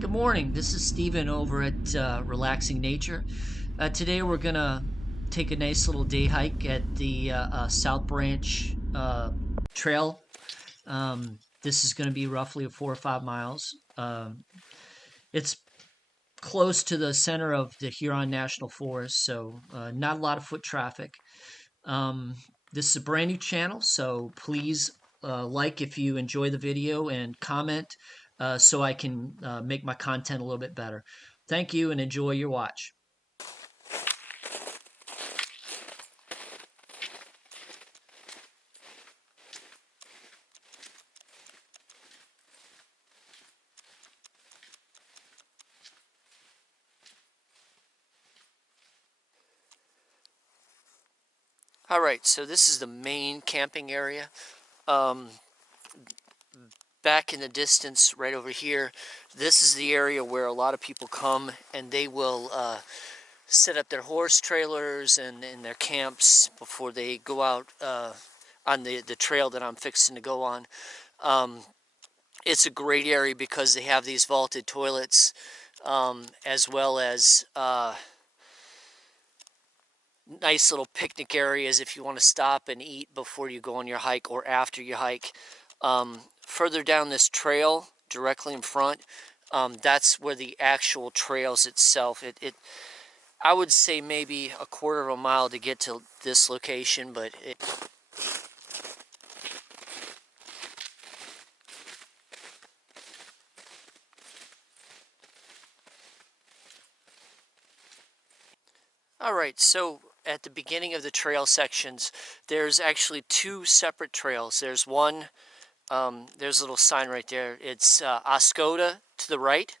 Good morning. This is Steven over at Relaxing Nature. Today we're going to take a nice little day hike at the South Branch Trail. This is going to be roughly 4 or 5 miles. It's close to the center of the Huron National Forest, so not a lot of foot traffic. Um, this is a brand new channel, so please like if you enjoy the video and comment so I can make my content a little bit better. Thank you and enjoy your watch. All right, so this is the main camping area. Um, Back in the distance, right over here, this is the area where a lot of people come and they will set up their horse trailers and their camps before they go out on the trail that I'm fixing to go on. It's a great area because they have these vaulted toilets as well as nice little picnic areas if you want to stop and eat before you go on your hike or after you hike. Further down this trail, directly in front, that's where the actual trails itself. I would say maybe a quarter of a mile to get to this location, but all right, so at the beginning of the trail sections, there's actually two separate trails. There's one, there's a little sign right there. It's Oscoda to the right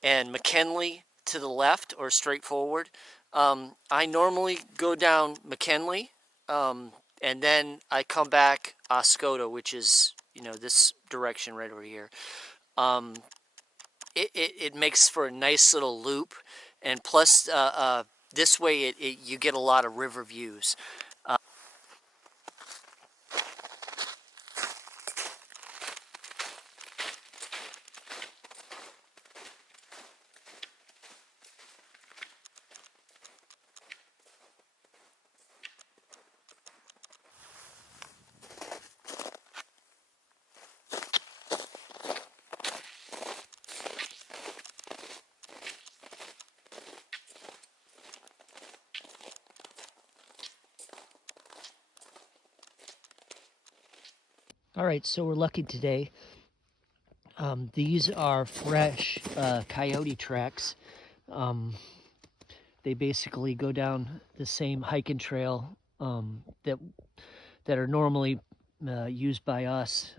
and McKinley to the left or straight forward. I normally go down McKinley and then I come back Oscoda, which is, this direction right over here. It makes for a nice little loop, and plus this way you get a lot of river views. All right, so we're lucky today. These are fresh coyote tracks. They basically go down the same hiking trail that are normally used by us.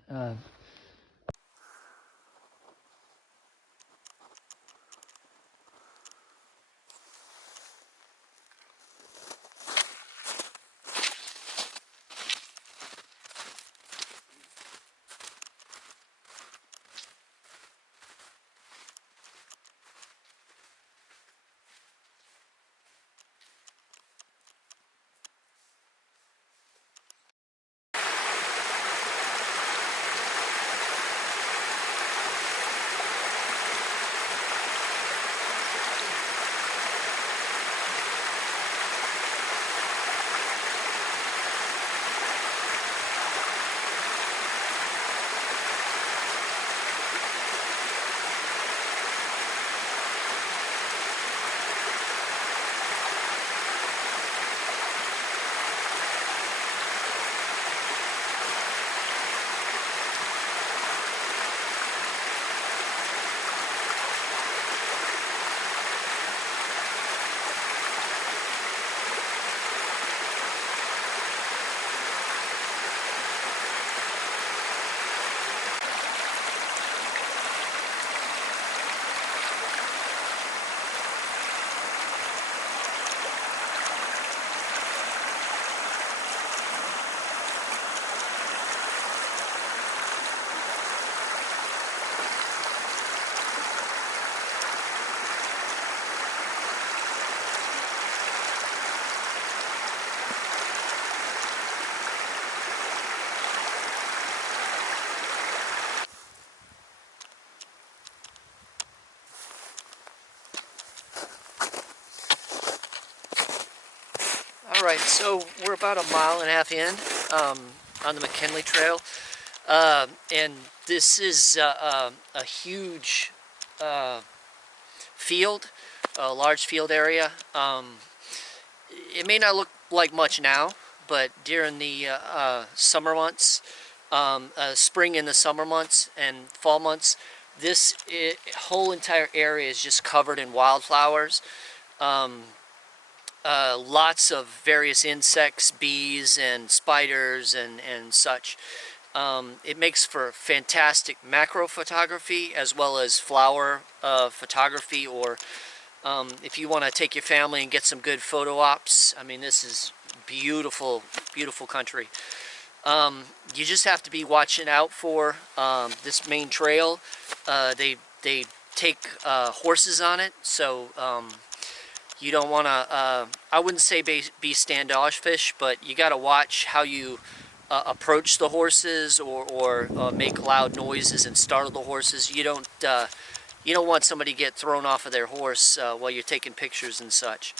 Alright, so we're about a mile and a half in on the McKinley Trail. And this is a huge field, a large field area. It may not look like much now, but during the summer months, spring and the summer months and fall months, this whole entire area is just covered in wildflowers. Lots of various insects, bees and spiders and such. It makes for fantastic macro photography as well as flower photography, or if you want to take your family and get some good photo ops. I mean, this is beautiful, beautiful country. You just have to be watching out for this main trail. They take horses on it, so you don't want to, I wouldn't say be standoffish, but you got to watch how you approach the horses, or make loud noises and startle the horses. You don't want somebody to get thrown off of their horse while you're taking pictures and such.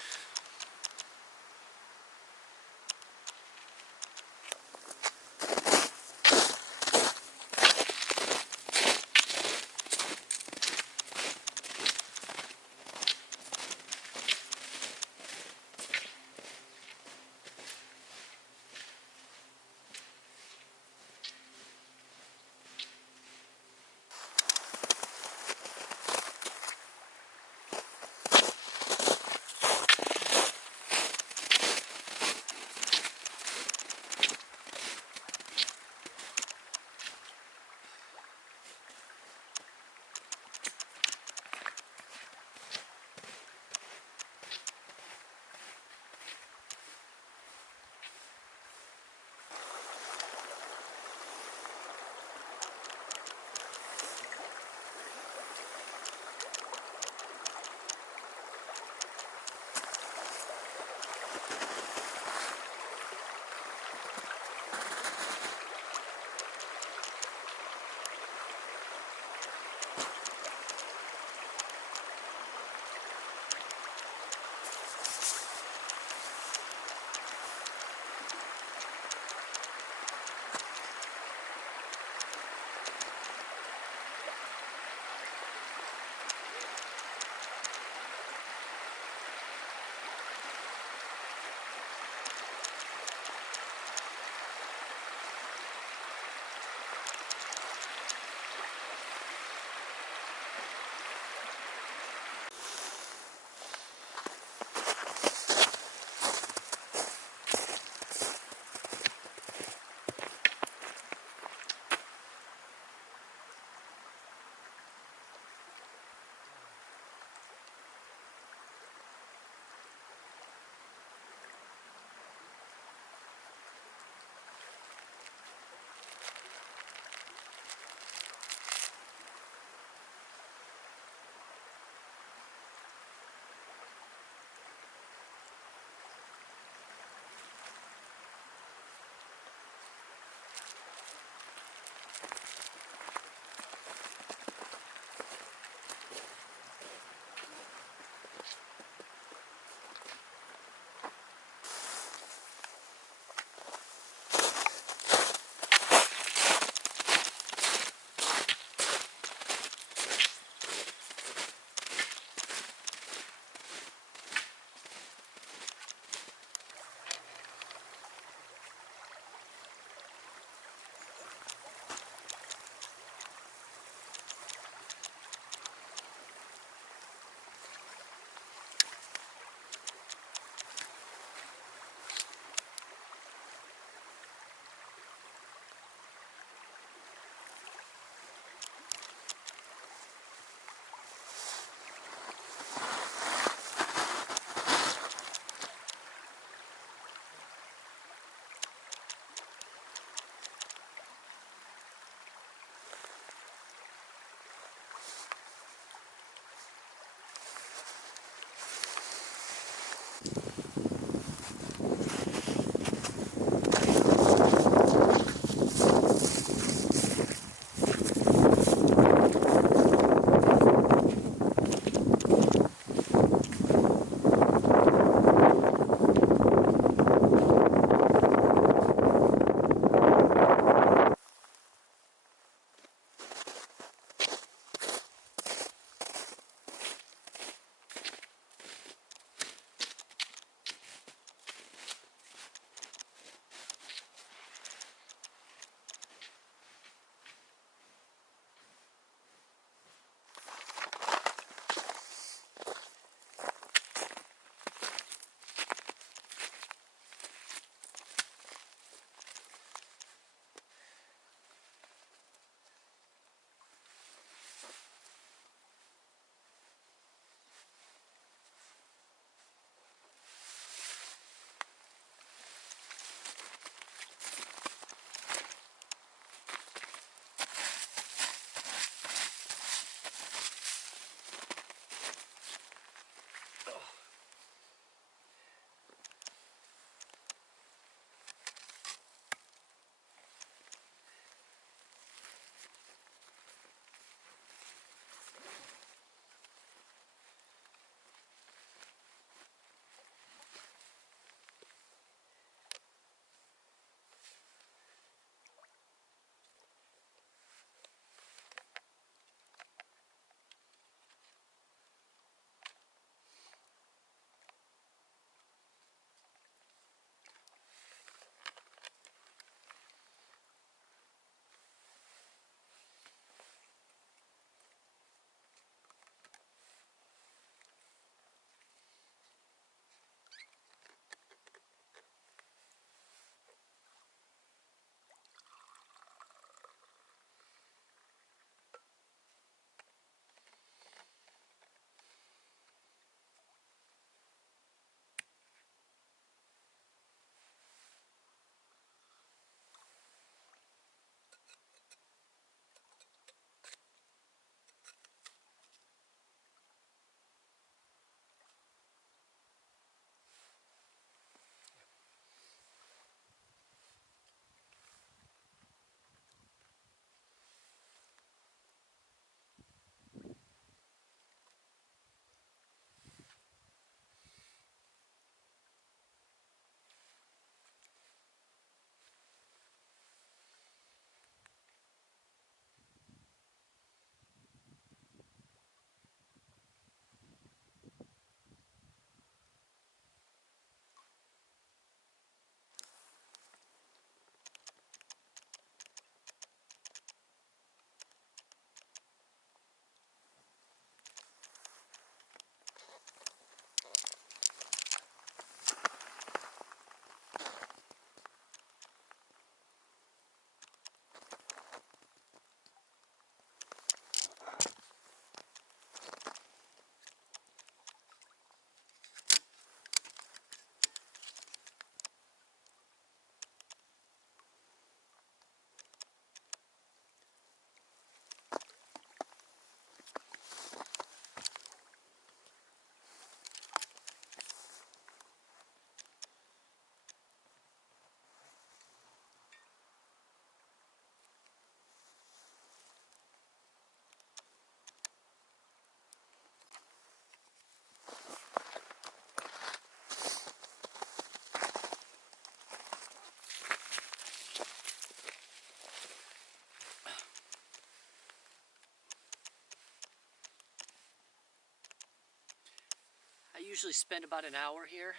usually spend about an hour here,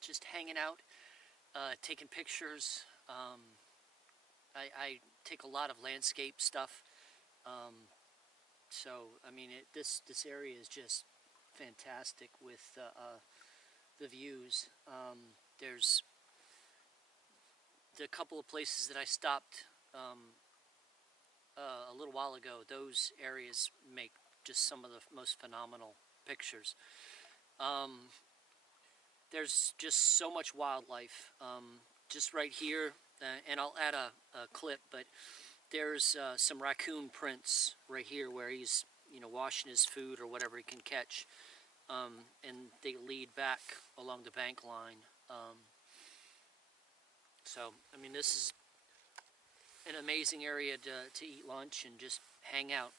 just hanging out, taking pictures. I take a lot of landscape stuff. So I mean, this area is just fantastic with the views. There's the couple of places that I stopped a little while ago. Those areas make just some of the most phenomenal pictures. There's just so much wildlife just right here, and I'll add a clip, but there's some raccoon prints right here where he's, you know, washing his food or whatever he can catch, and they lead back along the bank line. So I mean, this is an amazing area to eat lunch and just hang out.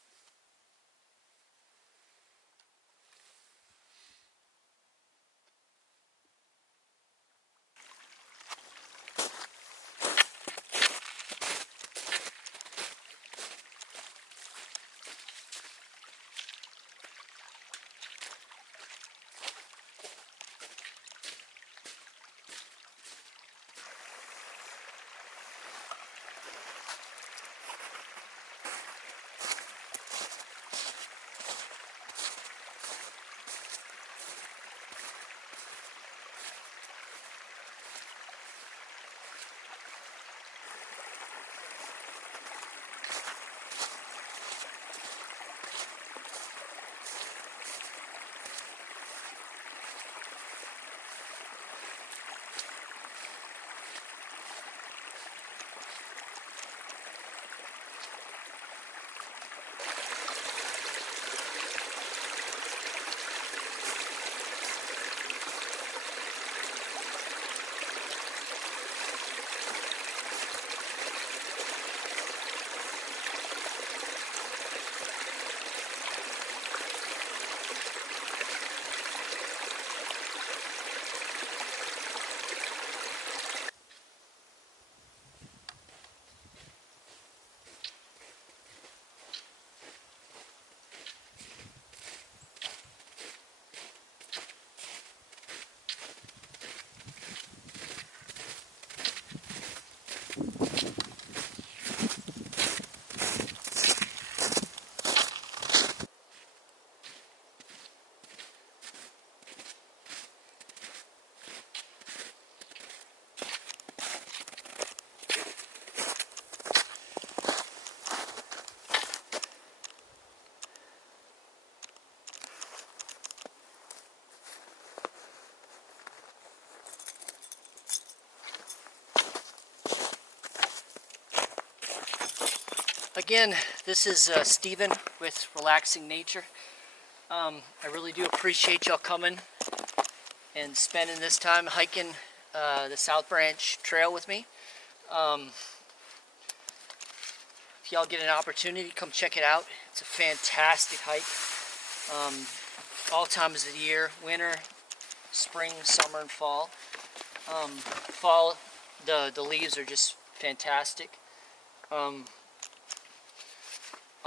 Again, this is Steven with Relaxing Nature. I really do appreciate y'all coming and spending this time hiking the South Branch Trail with me. If y'all get an opportunity, come check it out. It's a fantastic hike. All times of the year, winter, spring, summer, and fall. Fall, the leaves are just fantastic.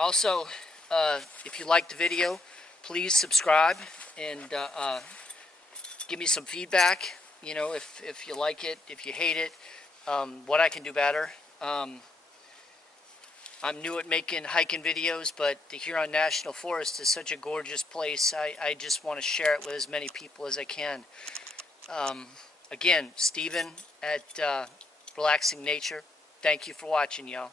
Also, if you liked the video, please subscribe and give me some feedback. You know, if you like it, if you hate it, what I can do better. I'm new at making hiking videos, but the Huron National Forest is such a gorgeous place. I just want to share it with as many people as I can. Again, Steven at Relaxing Nature. Thank you for watching, y'all.